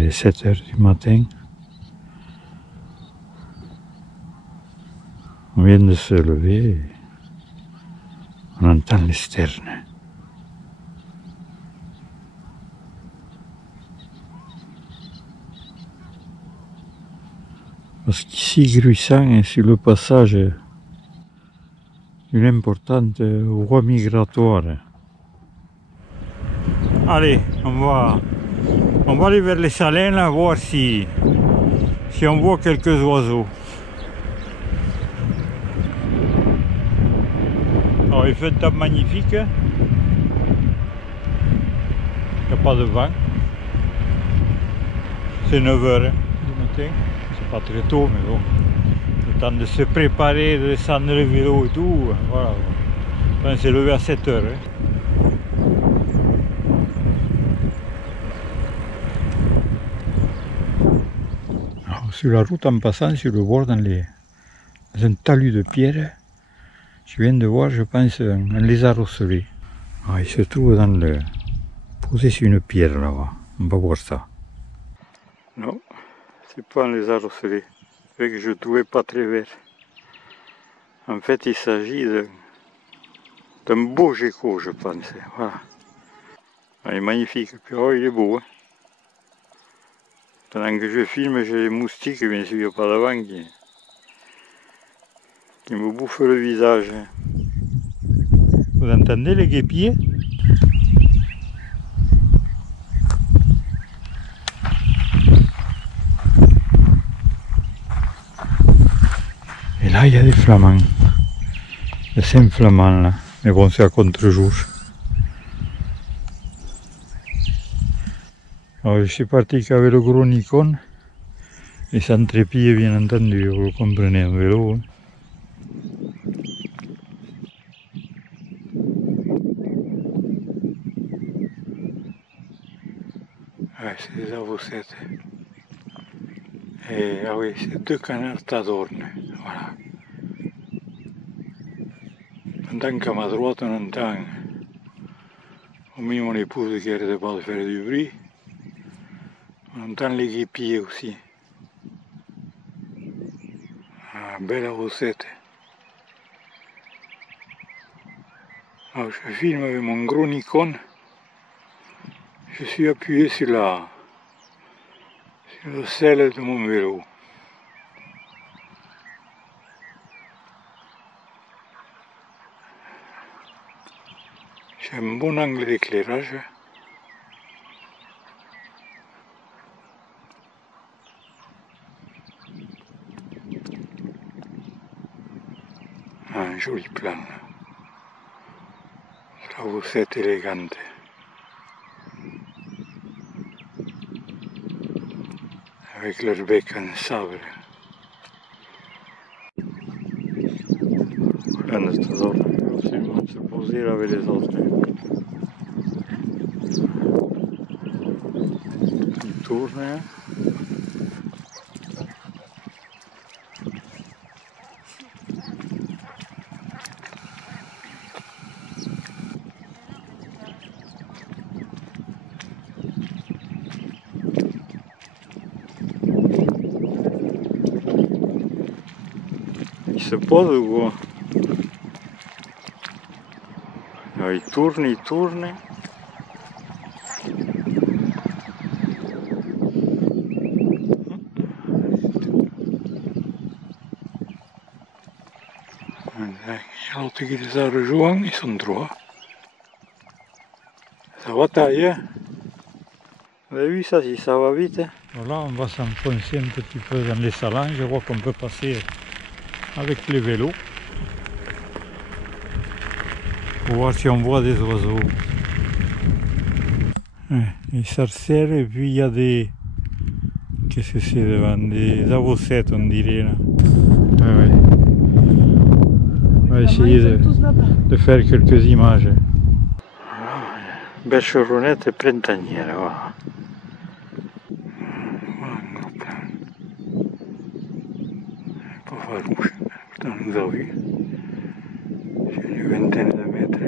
il est 7 h du matin. On vient de se lever et on entend les sternes. Parce qu'ici, Gruissan est sur le passage d'une importante voie migratoire. Allez, on va aller vers les Salins là, voir si on voit quelques oiseaux. Alors il fait un temps magnifique, il n'y a pas de vent, c'est 9 h du matin, c'est pas très tôt mais bon, le temps de se préparer, de descendre le vélo et tout, voilà, on s'est levé à 7 h. Alors, sur la route en passant, sur le bord dans un talus de pierres, je viens de voir, je pense, un lézard ocellé. Ah, il se trouve posé sur une pierre là-bas. On va voir ça. Non, c'est pas un lézard ocellé. C'est vrai que je ne trouvais pas très vert. En fait, il s'agit d'un beau gecko, je pense. Voilà. Ah, il est magnifique. Puis, oh, il est beau. Hein. Pendant que je filme, j'ai les moustiques, bien sûr, il n'y a pas d'avant qui me bouffent le visage. Vous entendez les guêpiers? Et là, il y a des flamands. Il y a 5 flamands là. Mais bon, c'est à contre-jour. Alors, je suis parti qu'avec le gros Nikon. Et sans trépied, bien entendu, vous le comprenez, en vélo. Hein. Ouais, c'est des avocettes. Et ah oui, c'est 2 canards tadornes. Voilà. Pendant qu'à ma droite, on entend au moins mon épouse qui arrête pas de faire du bruit. On entend les guêpiers aussi. Ah, belle avocette. Alors, je filme avec mon gros Nikon. Je suis appuyé sur le selle de mon vélo. J'ai un bon angle d'éclairage. Un joli plan. L'avocette élégante. Avec leur bec en sable. Voilà notre zone. Absolument se poser là avec les autres. Il tourne. Il se pose ou quoi? Alors, il tourne, il tourne. Il y a l'autre qui les a rejoints, ils sont 3. Ça va tailler. Hein? Vous avez vu ça, si ça va vite. Hein? Voilà, on va s'enfoncer un petit peu dans les salins. Je vois qu'on peut passer avec les vélos. Pour voir si on voit des oiseaux. Les sarcelles, et puis il y a des... Qu'est-ce que c'est devant? Des avocettes, on dirait là. Ouais. On va essayer de faire quelques images. Belle chevronnette printanière, voilà. Pas farouche, pourtant on nous a vu. C'est une vingtaine de mètres.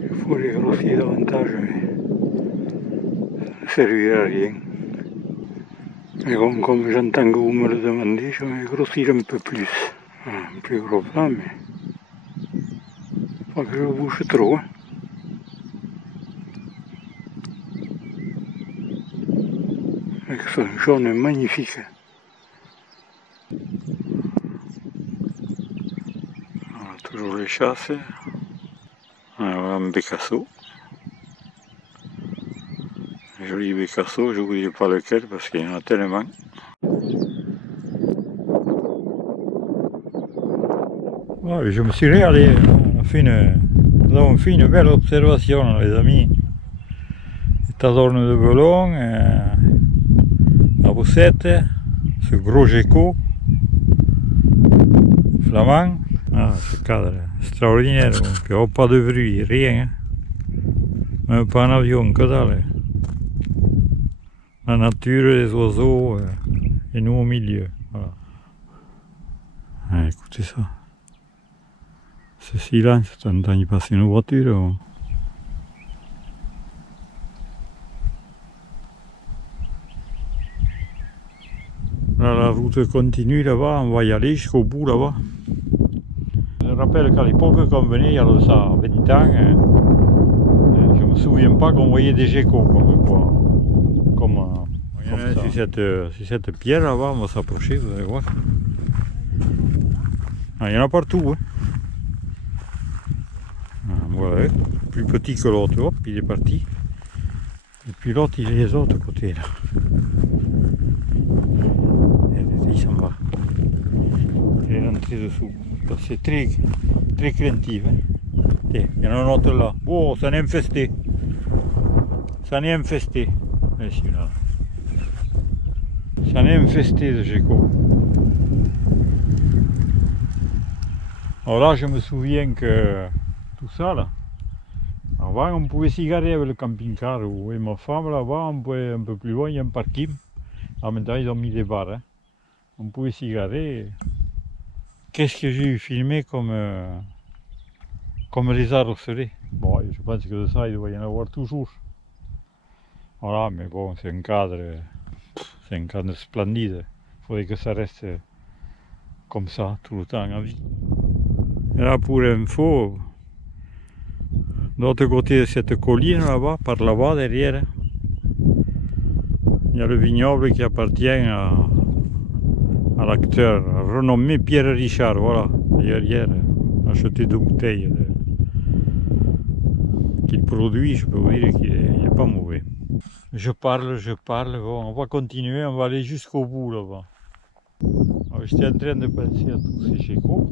Il pourrais grossir davantage, mais ça ne servirait à rien. Mais bon, comme j'entends que vous me le demandez, je vais grossir un peu plus. Un plus gros plat, mais pas que je bouge trop. Hein. Avec ce jaune magnifique. Voilà, toujours les chasses. Voilà un bécasseau. Un joli bécasseau, je ne vous dis pas lequel parce qu'il y en a tellement. Ouais, je me suis régalé, nous avons fait une belle observation les amis. Les tadornes de Belon, la Boussette, ce gros gecko flamand. Ah, ce cadre extraordinaire, donc pas de bruit, rien. Hein. Même pas un avion, que dalle. La nature, les oiseaux, et nous au milieu. Voilà. Ah, écoutez ça. Ce silence, tu entends passer une voiture. Hein. Là, la route continue là-bas, on va y aller jusqu'au bout là-bas. Je rappelle qu'à l'époque, quand on venait, il y a ça 20 ans, je me souviens pas qu'on voyait des geckos comme ça. Sur cette pierre là-bas, on va s'approcher, vous allez voir. Ah, il y en a partout. Hein. Ah, voilà, plus petit que l'autre, hop, il est parti. Et puis l'autre, il est les autres côtés là. Il s'en va. Il est rentré dessous. C'est très craintif. Hein. Tiens, il y en a un autre là. Oh, ça n'est infesté. Ça n'est infesté. Et celui-là. Ça n'est infesté de gecko. Alors là, je me souviens que tout ça là. Avant, on pouvait s'y garer avec le camping-car. Et ma femme là-bas, on pouvait un peu plus loin, il y a un parking. Là maintenant, ils ont mis des barres. Hein. On pouvait s'y garer. Qu'est-ce que j'ai eu filmé comme les arroseries. Bon, je pense que de ça, il doit y en avoir toujours. Voilà, mais bon, c'est un cadre splendide. Il faudrait que ça reste comme ça, tout le temps à vie. Et là, pour info, de l'autre côté de cette colline là-bas, par là-bas, derrière, il y a le vignoble qui appartient à l'acteur renommé Pierre Richard, voilà, derrière, acheté 2 bouteilles qu'il produit, je peux vous dire qu'il n'est pas mauvais. Je parle, bon, on va continuer, on va aller jusqu'au bout là-bas. J'étais en train de penser à tous ces geckos.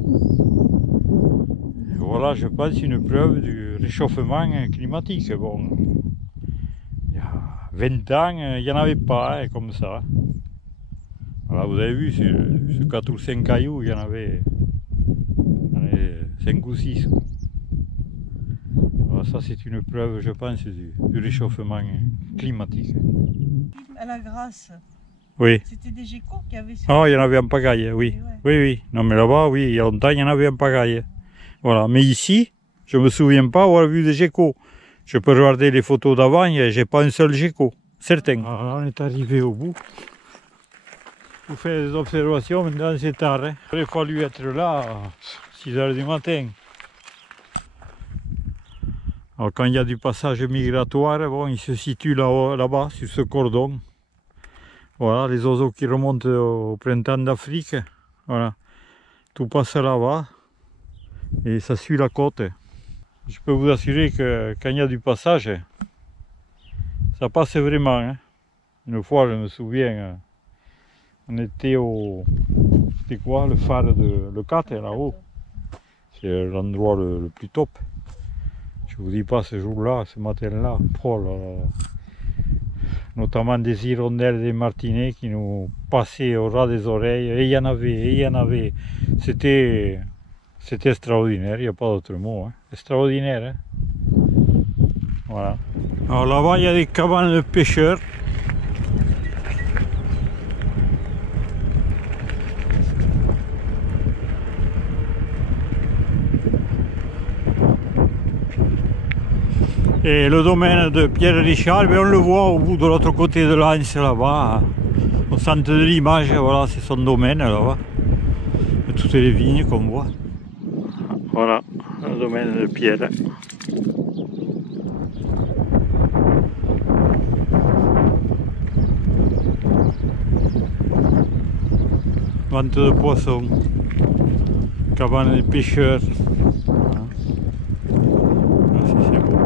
Voilà, je pense une preuve du réchauffement climatique. Bon, il y a 20 ans, il n'y en avait pas hein, comme ça. Voilà, vous avez vu, sur 4 ou 5 cailloux, il y en avait 5 ou 6. Voilà, ça c'est une preuve, je pense, du réchauffement climatique. À la Grasse. Oui. C'était des geckos qui avaient... Ah, il y en avait en pagaille, oui. Ouais. Oui. Non, mais là-bas, oui, il y a longtemps, il y en avait en pagaille. Voilà, mais ici, je ne me souviens pas avoir vu des geckos. Je peux regarder les photos d'avant, j'ai pas un seul gecko, certain. Alors là, on est arrivé au bout. Vous faites des observations, maintenant c'est tard. Hein. Il aurait fallu être là à 6 h du matin. Alors quand il y a du passage migratoire, bon, il se situe là-bas, sur ce cordon. Voilà, les oiseaux qui remontent au printemps d'Afrique. Voilà, tout passe là-bas. Et ça suit la côte. Je peux vous assurer que quand il y a du passage, ça passe vraiment. Hein. Une fois, je me souviens, on était au... C'était quoi? Le phare de Le 4 là-haut. C'est l'endroit le plus top. Je vous dis pas ce jour-là, ce matin-là. Oh là là. Notamment des hirondelles, des martinets qui nous passaient au ras des oreilles. Et il y en avait, C'était extraordinaire, il n'y a pas d'autre mot. Hein. Extraordinaire. Hein. Voilà. Alors là-bas, il y a des cabanes de pêcheurs. Et le domaine de Pierre Richard, on le voit au bout de l'autre côté de l'Anse là-bas, au centre de l'image, voilà, c'est son domaine là-bas. Toutes les vignes qu'on voit. Voilà, le domaine de Pierre. Vente de poissons, cabane des pêcheurs. Ah, c'est beau.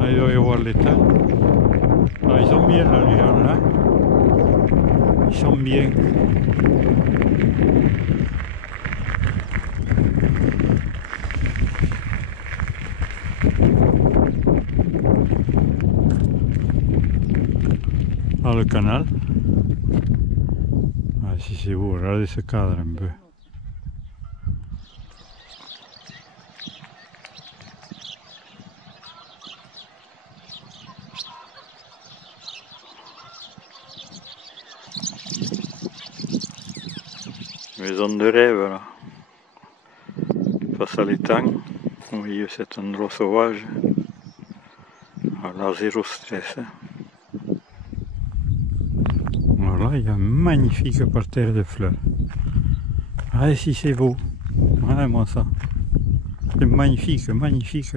Ah, il doit y avoir l'état. Ah, ils sont bien là, les gens là. Ils sont bien. Ah, le canal. Ah, si c'est beau, regardez ce cadre un peu. Maison de rêve là. Face à l'étang, au milieu de cet endroit sauvage. Voilà, zéro stress. Voilà, il y a un magnifique parterre de fleurs. Ah, si c'est beau. Ouais, moi ça. C'est magnifique, magnifique.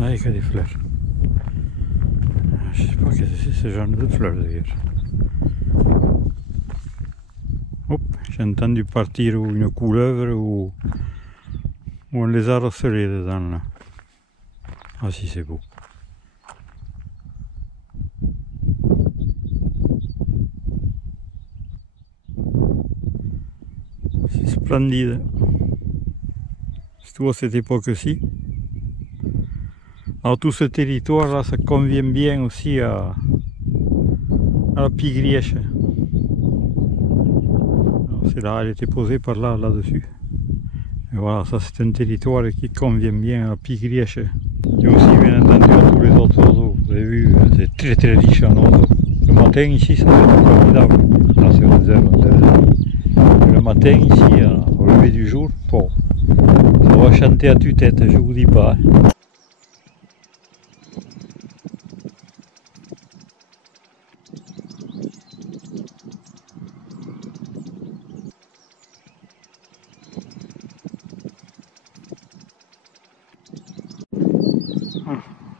Avec des fleurs. Je sais pas ce que c'est ce genre de fleurs d'ailleurs. Hop, j'ai entendu partir une couleuvre ou un lézard osselé dedans là. Ah si c'est beau. C'est splendide. Surtout à cette époque-ci. Alors tout ce territoire là, ça convient bien aussi à la pigrièche. C'est là, elle était posée par là, là-dessus. Et voilà, ça c'est un territoire qui convient bien à la pigrièche. Et aussi bien entendu à tous les autres oiseaux. Vous avez vu, c'est très très riche en oiseaux. Le matin ici, ça va être formidable. Là c'est 11h. Le matin ici, au lever du jour, bon, ça va chanter à tue-tête, je vous dis pas.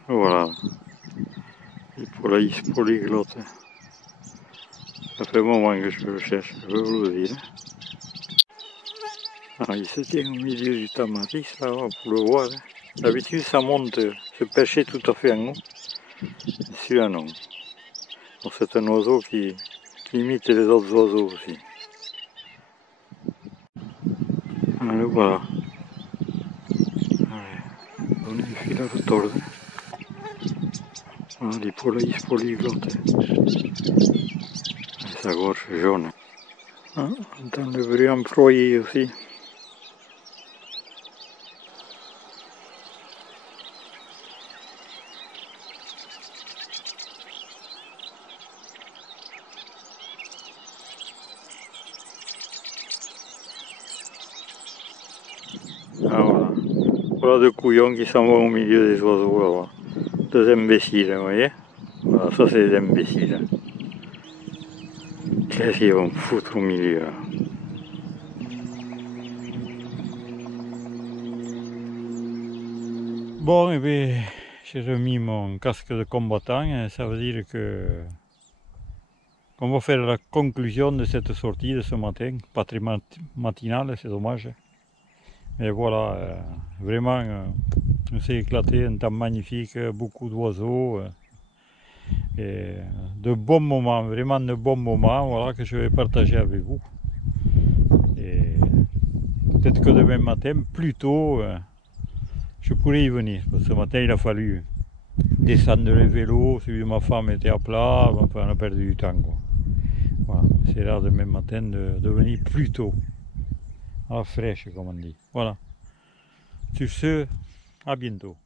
Voilà, les Polaïs polyglottes. Ça fait un moment que je le cherche, je veux vous le dire. Ah, il se tient au milieu du tamaris, là, pour le voir. D'habitude, ça monte, se percher tout à fait en haut. Celui-là, non. Donc, c'est un oiseau qui imite les autres oiseaux aussi. Alors voilà. On est un fil à retordre. Voilà, les Polaïs polyglottes. Et sa gorge jaune. Ah, on entend le bruit employé aussi. Ah voilà. Voilà deux couillons qui s'en vont au milieu des oiseaux là-bas. Deux imbéciles, vous voyez. Voilà, ça c'est des imbéciles. Qu'est-ce qu'ils vont foutre au milieu là? Bon, et bien, j'ai remis mon casque de combattant, et ça veut dire que qu'on va faire la conclusion de cette sortie de ce matin, pas très matinale, c'est dommage. Mais voilà, vraiment, on s'est éclaté, un temps magnifique, beaucoup d'oiseaux, et de bons moments, vraiment de bons moments, voilà, que je vais partager avec vous. Et peut-être que demain matin, plus tôt, je pourrais y venir, parce que ce matin il a fallu descendre le vélo, celui de ma femme était à plat, enfin on a perdu du temps, quoi. Voilà, c'est là demain matin de venir plus tôt, à la fraîche comme on dit. Voilà. Sur ce, à bientôt.